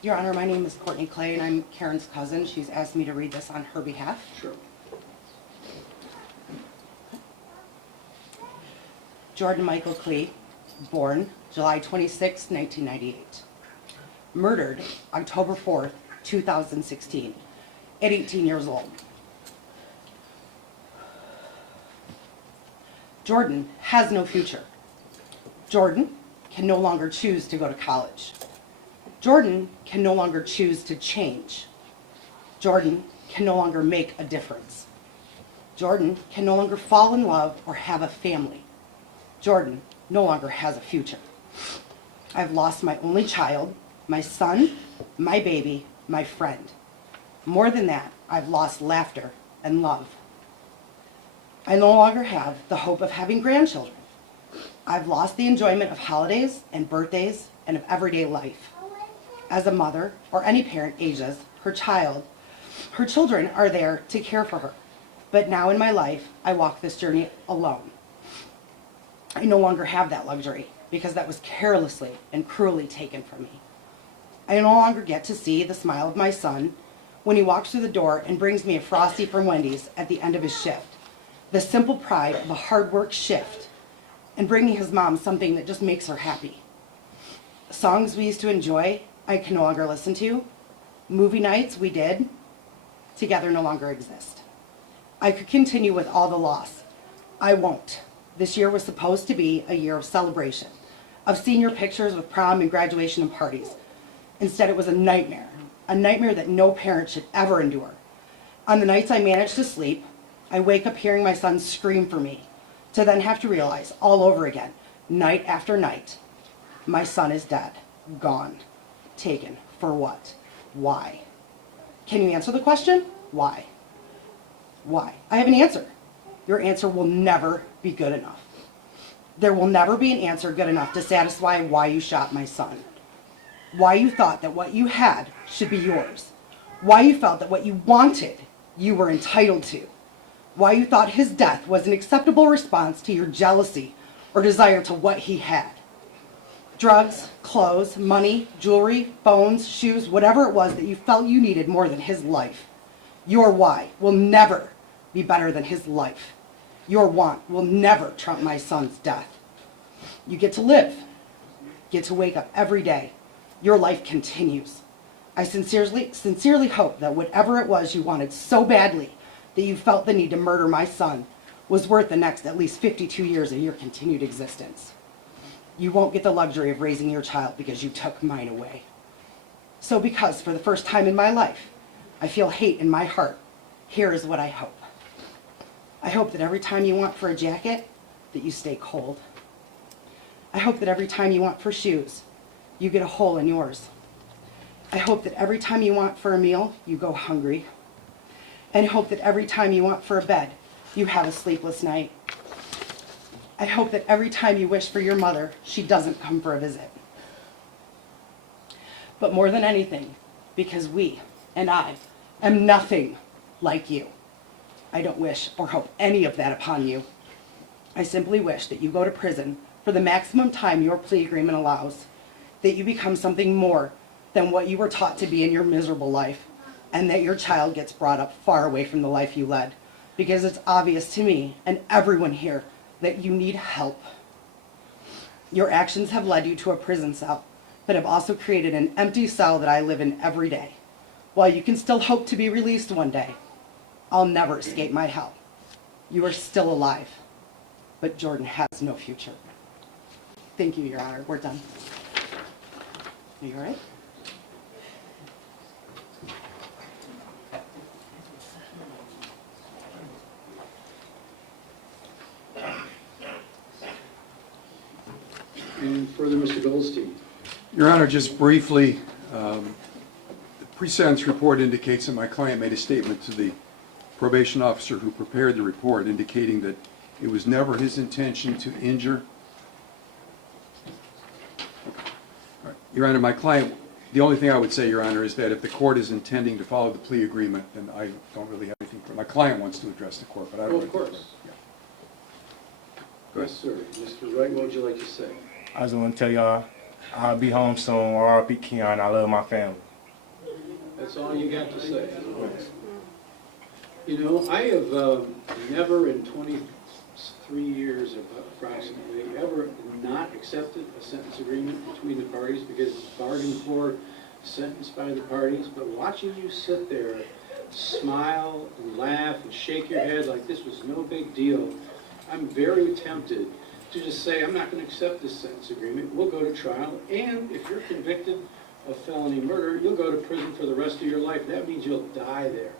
Your Honor, my name is Courtney Clay, and I'm Karen's cousin. She's asked me to read this on her behalf. Sure. Jordan Michael Clay, born July 26, 1998. Murdered October 4th, 2016, at 18 years old. Jordan has no future. Jordan can no longer choose to go to college. Jordan can no longer choose to change. Jordan can no longer make a difference. Jordan can no longer fall in love or have a family. Jordan no longer has a future. I've lost my only child, my son, my baby, my friend. More than that, I've lost laughter and love. I no longer have the hope of having grandchildren. I've lost the enjoyment of holidays and birthdays and of everyday life. As a mother, or any parent ages, her children are there to care for her. But now in my life, I walk this journey alone. I no longer have that luxury because that was carelessly and cruelly taken from me. I no longer get to see the smile of my son when he walks through the door and brings me a Frosty from Wendy's at the end of his shift. The simple pride of a hard work shift and bringing his mom something that just makes her happy. Songs we used to enjoy, I can no longer listen to. Movie nights we did together no longer exist. I could continue with all the loss. I won't. This year was supposed to be a year of celebration, of senior pictures with prom and graduation and parties. Instead, it was a nightmare that no parent should ever endure. On the nights I managed to sleep, I wake up hearing my son scream for me, to then have to realize all over again, night after night, my son is dead, gone, taken. For what? Why? Can you answer the question? Why? Why? I have an answer. Your answer will never be good enough. There will never be an answer good enough to satisfy why you shot my son. Why you thought that what you had should be yours. Why you felt that what you wanted, you were entitled to. Why you thought his death was an acceptable response to your jealousy or desire to what he had. Drugs, clothes, money, jewelry, phones, shoes, whatever it was that you felt you needed more than his life. Your why will never be better than his life. Your want will never trump my son's death. You get to live, get to wake up every day. Your life continues. I sincerely hope that whatever it was you wanted so badly that you felt the need to murder my son was worth the next at least 52 years of your continued existence. You won't get the luxury of raising your child because you took mine away. So because for the first time in my life, I feel hate in my heart, here is what I hope. I hope that every time you want for a jacket, that you stay cold. I hope that every time you want for shoes, you get a hole in yours. I hope that every time you want for a meal, you go hungry. And I hope that every time you want for a bed, you have a sleepless night. I hope that every time you wish for your mother, she doesn't come for a visit. But more than anything, because we and I am nothing like you, I don't wish or hope any of that upon you. I simply wish that you go to prison for the maximum time your plea agreement allows, that you become something more than what you were taught to be in your miserable life, and that your child gets brought up far away from the life you led, because it's obvious to me and everyone here that you need help. Your actions have led you to a prison cell, but have also created an empty cell that I live in every day. While you can still hope to be released one day, I'll never escape my hell. You are still alive, but Jordan has no future. Thank you, Your Honor. We're done. Are you all right? And further, Mr. Goldstein. Your Honor, just briefly, the pre-sentence report indicates that my client made a statement to the probation officer who prepared the report indicating that it was never his intention to injure. Your Honor, my client, the only thing I would say, Your Honor, is that if the court is intending to follow the plea agreement, then I don't really have anything for it. My client wants to address the court, but I don't. Oh, of course. Yeah. Yes, sir. Mr. Wright, what would you like to say? I just want to tell y'all, I'll be home soon. R.I.P. Keon. I love my family. That's all you got to say. You know, I have never in 23 years approximately ever not accepted a sentence agreement between the parties because it's bargained for, sentenced by the parties. But watching you sit there, smile and laugh and shake your head like this was no big deal, I'm very tempted to just say, I'm not going to accept this sentence agreement. We'll go to trial, and if you're convicted of felony murder, you'll go to prison for the rest of your life. That means you'll die there.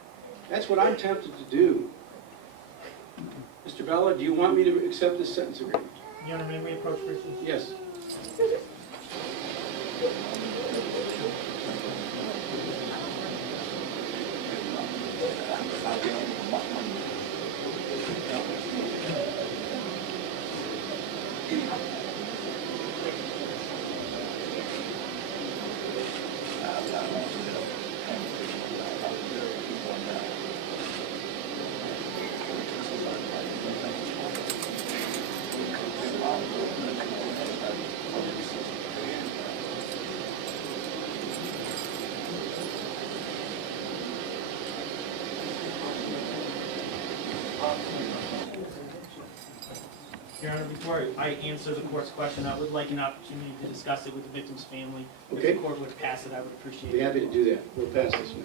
That's what I'm tempted to do. Mr. Bella, do you want me to accept this sentence agreement? Your Honor, may we approach briefly? Yes. Your Honor, before I answer the court's question, I would like an opportunity to discuss it with the victim's family. If Okay. the court would pass it, I would appreciate Be it. happy to do that. We'll pass this matter.